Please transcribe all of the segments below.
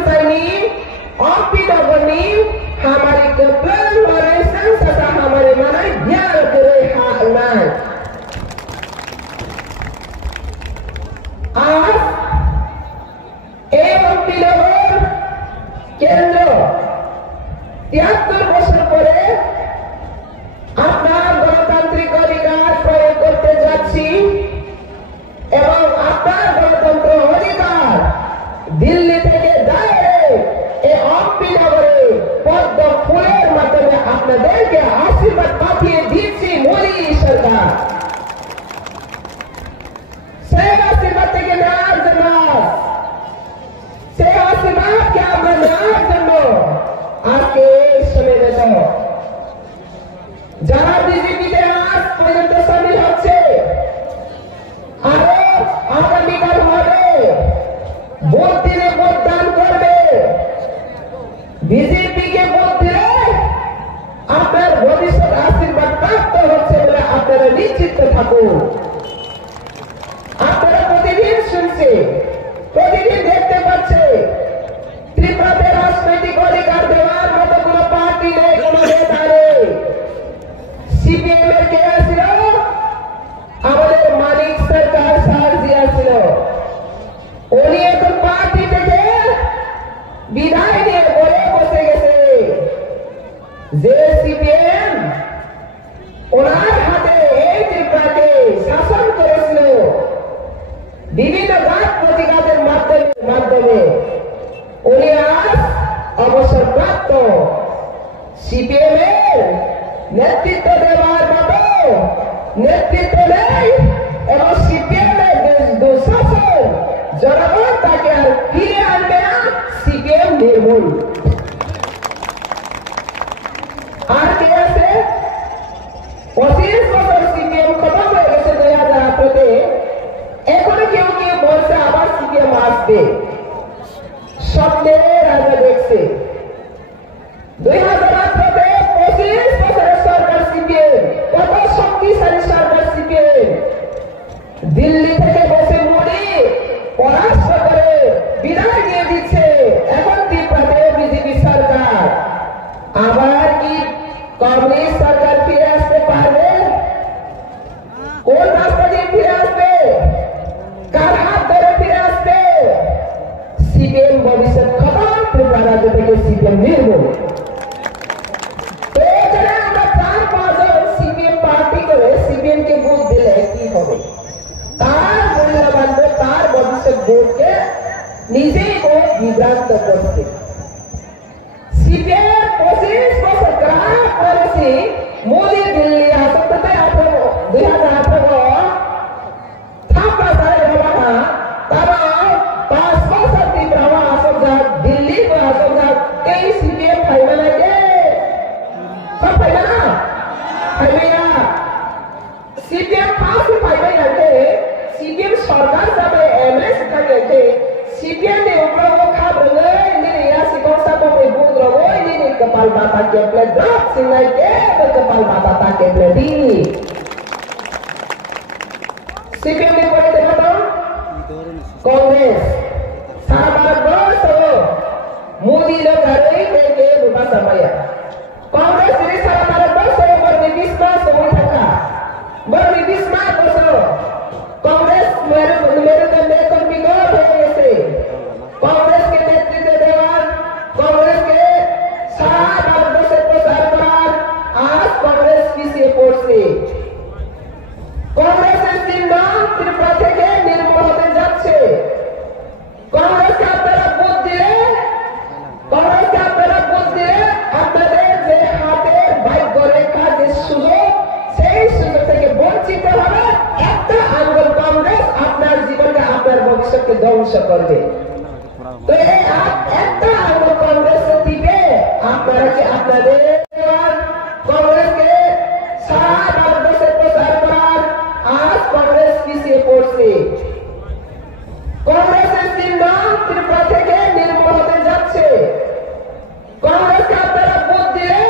selesai nih, opi dapat nih, हमारी couple हमारे संसता हमारे मनाई ध्यान करे हालनाय आज एवं पिलवर केंद्र 73 বছর পরে আপনার গণতান্ত্রিক অধিকার প্রয়োগ করতে যাচ্ছি এবং আপনার গণতন্ত্র অধিকার দিল্লি থেকে ডাইরেক্ট এই অম্পি নগরে পদ্ম ফুলের মাধ্যমে আপনাদেরকে আশীর্বাদ পাঠিয়ে দিচ্ছি মোদী সরকার সেই আশীর্বাদ থেকে নেওয়ার জন্য সেই আশীর্বাদকে আমরা নেওয়ার জন্য আজকে সমিবেত যারা বিজেপিতে আজ পর্যন্ত সামিল হচ্ছে আরো আগামীকাল হবে ভোট দিলে ভোটদান করবে বিজেপিকে ভোট দিলে আপনার ভবিষ্যৎ আশীর্বাদ প্রাপ্ত হচ্ছে বলে আপনারা নিশ্চিত থাকুন আপনারা প্রতিদিন শুনছে প্রতিদিন দেখতে পাচ্ছে ত্রিপুরাতে রাজনৈতিক অধিকার দেওয়ার মতো কোন পার্টি নেই কোন নেতা নেই সিপিএম এর কে ছিল আমাদের মানিক সরকার সারজিয়া ছিল উনি এখন পার্টি থেকে বিদায় নিয়ে বলে বসে গেছে যে সিপিএম ওনার হাতে এই ত্রিপুরাকে শাসন করেছিল বিভিন্ন জাত প্রতিঘাতের মাধ্যমে উনি আজ অবসরপ্রাপ্ত সিপিএম এর নেতৃত্ব দেওয়ার মতো নেতৃত্ব নেই এবং সিপিএম এর দুঃশাসন জনগণ তাকে আর ফিরে আনবে না সিপিএম নির্মূল আর কে আছে 25 বছর সিপিএম খতম হয়ে গেছে 2018-তে এখনো কেউ কেউ বলছে আবার সিপিএম আসবে স্বপ্নের রাজা দেখছে 2018-তে 25 বছরের সরকার সিপিএম কত শক্তিশালী সরকার সিপিএম দিল্লি থেকে বসে মোদি পরাস্ত করে বিদায় দিয়ে দিচ্ছে এখন ত্রিপুরাতে বিজেপি সরকার আবার কি কংগ্রেস সরকার ফিরে আসতে পারবে কোন রাস্তা দিয়ে ফিরে আসবে কার হাত ধরে ফিরে আসবে সিপিএম ভবিষ্যৎ খতম ত্রিপুরা রাজ্য থেকে সিপিএম নির্মূল তো এখানে আমরা 4-5 জন সিপিএম পার্টি করে সিপিএম কে ভোট দিলে কি হবে তার মূল্যবান তার ভবিষ্যৎ ভোটকে নিজেই ভোট বিভ্রান্ত করছে সিপিএম 25 বছর গ্রাহক পলিসি মোদী দিল্লি আসতে 2018 থাকা যায় বাবা তারা 5 বছর ত্রিপুরা আসত যা দিল্লি আসত যা এই সিপিএম পাইবে না যে সব পাইবে না পাইবে না সিপিএম পাস পাইবে না যে সিপিএম সরকার যাবে এমএস থাকে যে সিপিএম ने ऊपर वो खा बोले ने या सिको सा को पे बुद रहो ने कपाल बाता के प्ले ड्रॉप सिंगाई के कपाल बाता ता के प्ले दी सीपीएम ने बोले देखो तो कांग्रेस सारा भारत वर्ष मोदी लोग घरे के रूपा समय कांग्रेस ने सारा भारत वर्ष बर निविष्मा समय था बर निविष्मा बसो कांग्रेस मेरे कंधे पर बिगड़ हो गए कांग्रेस के नेतृत्व देवान कांग्रेस के सारा भारत वर्ष प्रसार करार आज कांग्रेस की सपोर्ट से कांग्रेस চিহ্ন ত্রিপুরা থেকে নির্মূল হতে যাচ্ছে কংগ্রেসকে আপনারা ভোট দিলে আপনাদের যে হাতের ভাগ্য রেখা যে সুযোগ সেই সুযোগ থেকে বঞ্চিত হবে একটা আঙ্গুল কংগ্রেস আপনার জীবনকে আপনার ভবিষ্যৎকে ধ্বংস করবে তো এই একটা আঙ্গুল কংগ্রেস দিবে আপনারা কি আপনাদের কংগ্রেসকে সারা ভারতবর্ষে প্রচার করার आज कांग्रेस की सपोर्ट से कांग्रेस চিহ্ন ত্রিপুরা থেকে নির্মূল হতে যাচ্ছে কংগ্রেসকে আপনারা ভোট দিলে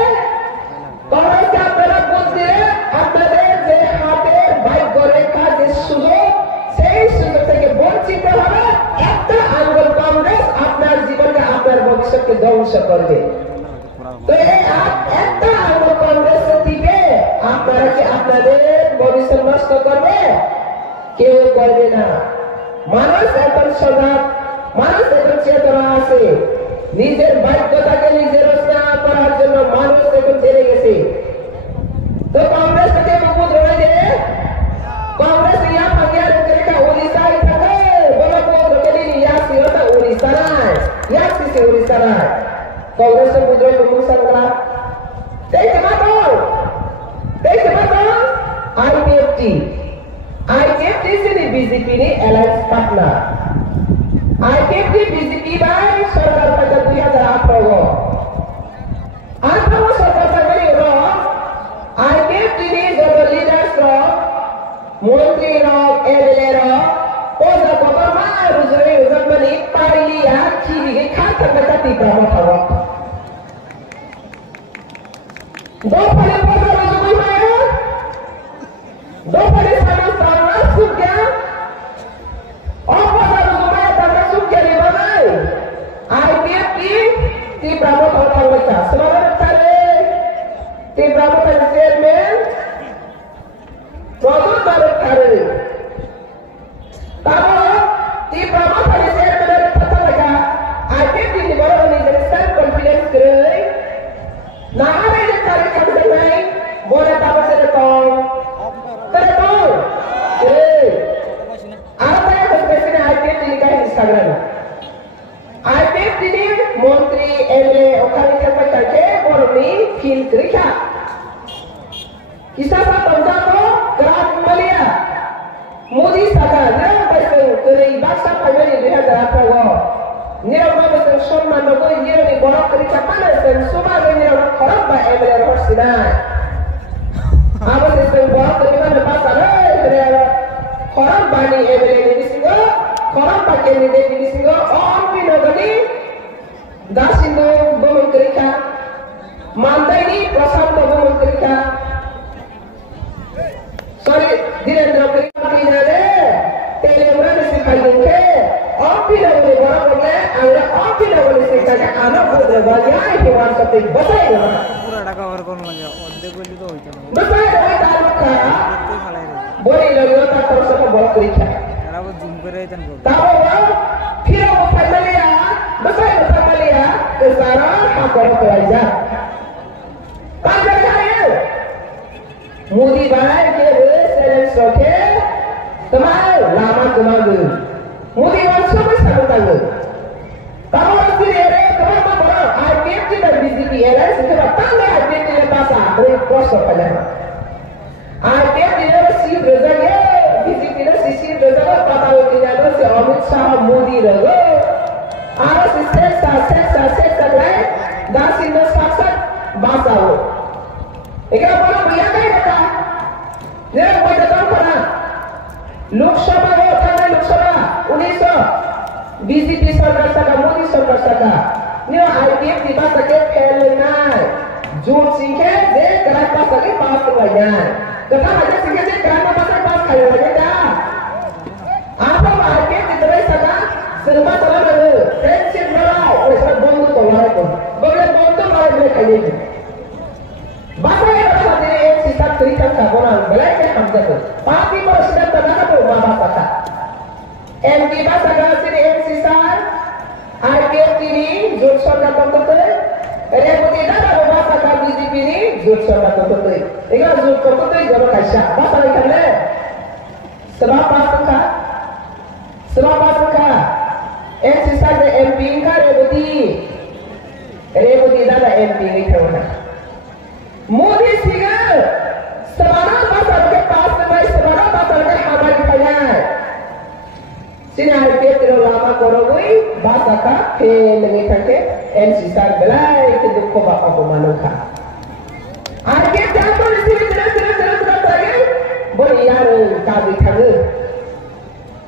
আপনাদের যে হাতের ভাগ্য রেখা যে সুযোগ সেই সুযোগ থেকে বঞ্চিত হবে একটা আঙ্গুল কংগ্রেস আপনার জীবন ভবিষ্যৎ করবে। তো এই একটা আওয়ামী কংগ্রেস থেকে আপনারা কি আপনাদের ভবিষ্যৎ নষ্ট করবে? কেউ করবে না। মানুষ এখন সজাগ, মানুষ এখন চেতনা আছে। নিজের বাধ্যতাকে নিজের রচনা করার জন্য মানুষ এখন জেনে গেছে। তো কংগ্রেস থেকে উপদ্রব যে কংগ্রেস ইয়া পাকিয়া রেখা উড়িষ্যা থাকে বলো উপদ্রব ইয়া সিওটা উড়িষ্যা নাই, ইয়া সিসে উড়িষ্যা নাই। কংগ্রেস উপদ্রব মুসলমান করা দেখতে পাবো, দেখতে পাবো। আইপিএফটি से बीजेपी ने अलायंस पार्टनर आईपीएफटी बीजेपी बाय सरकार का 2018 सरकार का बनी आईपीएफटी ने जब लीडर्स रो मंत्री रो एमएलए रो ओ जब बाबा रुजरे जबनी पारी या चीनी के खाता का तीव्र मथवा दो पहले पता रुजरे में दो पहले सामने क्या और पता रुजरे तब सुन के नहीं बनाए आईपीएफटी तीव्र मथवा होता सवाल करे तीव्र मथवा चेयरमैन प्रदूत भारत करे तब तीव्र मथवा चेयरमैन पता लगा आईपीएफटी ने बड़ा नहीं सेल्फ कॉन्फिडेंस करे ना हमें ये कार्य करते नहीं बोले तब से तो आईपीएफटी ने मंत्री एमएलए ओकालिका पटाके बोरनी फील करिका किसा सा पंजा को ग्राफ मलिया मोदी सरकार ने पैसे करे बादशाह फाइनली 2018 निरव बाबा सम्मान नको निरव बड़ा करिका पाले से सुबह में निरव खराब बा एमएलए रोसिना अब से बड़ा करिका ने पास आ रहे खराब बानी एमएलए ने दिसिगो खराब पाके ने दे दिसिगो और भी नगरी दासिंदो बोमन करिका मानदाइनी प्रशांत बोमन करिका सॉरी धीरेन्द्र करिका बिनाले तेलेमुरा ने सिखाई देंगे और भी नगरी बड़ा बोले अगर और भी नगरी सिखा के आना बोल वाया के वार सकते बताएगा पूरा ढका और कौन लगे अद्धे को तो होई चलो बताएगा तारुका बोले लगे ता परसों को बहुत करिका यार वो जूम करे तन को ताऊ फिर वो फैमिलिया बताएगा फैमिलिया के सारा काम करो तो आजा काम करता है मोदी भाई के सेलेंस रखे तुम्हारे लामा तुम्हारे मोदी वंशों में सबूतांगे करो फिर ये करो तो बड़ा आईपीएफटी में बीजेपी है इसके बाद तांगे आईपीएफटी के पास आ रहे पोस्ट पर जाना आईपीएफटी ने सीट रिजल्ट ये बीजेपी ने सीट रिजल्ट पता होती है तो से अमित शाह मोदी रहो आर सेक्सा लाए दासिन में साक्षात बासाओ एकरा बोलो भैया काय बता जरा बता पड़ा लोकसभा हो था लोकसभा 1900 बीजेपी सरकार सका मोदी सरकार सका न्यू आईपीएफ की बात के फैलना झूठ सिंहे जे करत पास के पास करवाया कथा मजे सिंहे जे करत पास पास खाया लगे ता आप आईपीएफ की तरह सका सिनेमा चला रहे फ्रेंडशिप वाला वैसा बंद तो वाला को बगले बंद तो वाला में खाइए बात है बता दे एक सीधा तरीका का बोला बलाई के हम देखो पार्टी पर सीधा तनाव तो बाबा पता एमपी बा सगा से एक सीधा आईपीएफ टीवी जोर सरकार करते रेवती दादा बाबा सगा बीजेपी ने जोर सरकार करते एगा जोर करते जरो कैसा बात है करले सभा पास का एक सीधा से एमपी का रेवती दादा एमपी नहीं होना मोदी सिंह सवाना बाजार के पास में भाई सवाना बाजार के हमारी पयार सिने आईपीएफ तेरे लामा करोगे बात का फेल नहीं करके एनसी सार बेलाए के दुख को बापा को मानो खा आईपीएफ जान तो इसी में तेरे तागे बोल यार का दिखागे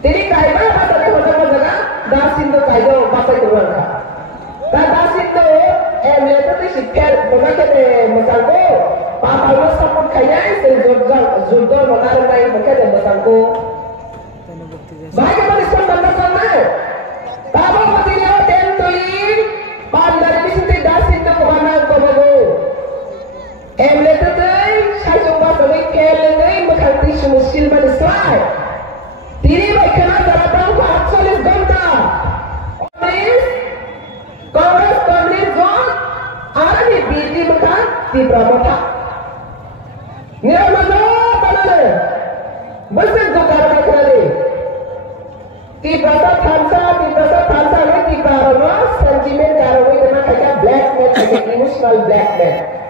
तेरी कायदा बात के मतलब जगह दासिन तो कायदा बात के रुआ का दासिन तो एमएलए तो शिक्षा बना के मसाल को पापा लोग सब खाया से जोरदार बना रहा है बच्चे दे मसाल को भाई के पास इसको बंदा करना है पापा मत दिया टेन तो ये पांडर भी सुनते खेलने मखाती मुश्किल बन स्लाय तीन महीना जरा को 48 घंटा कांग्रेस जोन आरबी बीटी मखा तीव्र मथा निरमनो बनाले बस दुकार में करे तीव्र थांसा ले तीव्र सेंटिमेंट कारवाई देना क्या blackmail emotional blackmail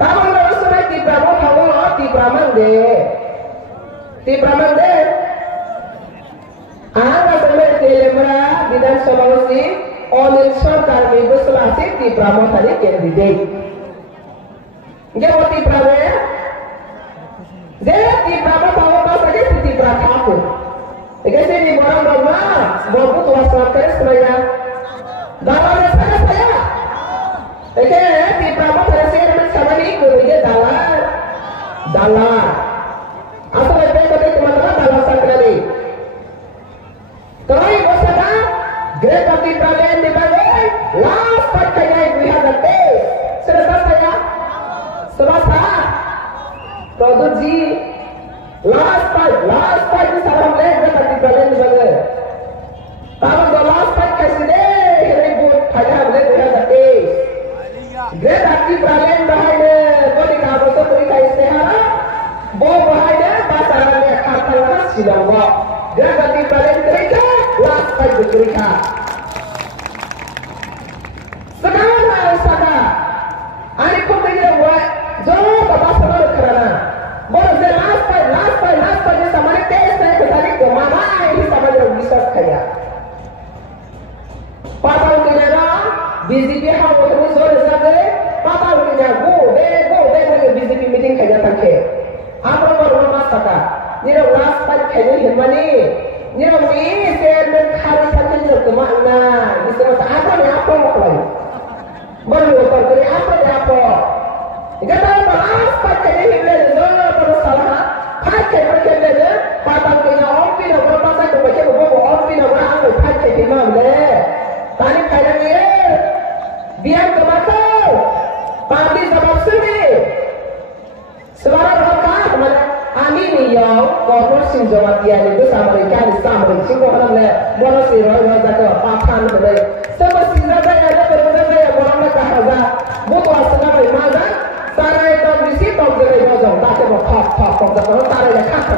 kamu nggak usah naik di Brahma kamu di Brahman deh anda sampai di lemra bidan solusi oleh सरकार में बसलासे di Brahma tadi candidate nggak mau di Brahma deh di Brahma kamu pas aja di Brahma aku jika sih di Brahma mau tuas kerja sebenarnya dalamnya saya oke di Brahma saya sama ni dia dalar asal ada kata teman-teman dalam sakral terus bosan great party Brahman di bagai last part kaya we have the day selesai produksi last part ni salam le great party Brahman di bagai kalau last part kasih deh ribut kaya boleh we have the day great party Brahman bahaya pasarannya katalah sidang wak dia ganti balik mereka lapai bercerita sekarang sana hari pun dia buat jauh ke pasar kerana baru dia lapai dia sama ni tes saya kesana ke mana ini sama dia bisa kaya patah kena BJP hawa terus orang saja patah kena go BJP meeting kaya tak ke apa orang masaka ni orang last part kaya ni mana ni orang ni saya berkhari saja ni kemana ni semua apa lagi baru orang kaya apa jika tahu last part kaya ni boleh zona bersalah kaya ni patah kena orang ni orang pasal tu macam orang ni orang aku kaya ni mana tadi kaya ni biar kemakau padi sebab sini sebarang ini yang korporasi jawatian itu sama mereka orang le bola siroi wajah ke papan boleh semua sisa saya ada berbeda saya bola mereka harga butuh asal mana sarai tom di situ jadi bojong tak ada top top sarai yang kata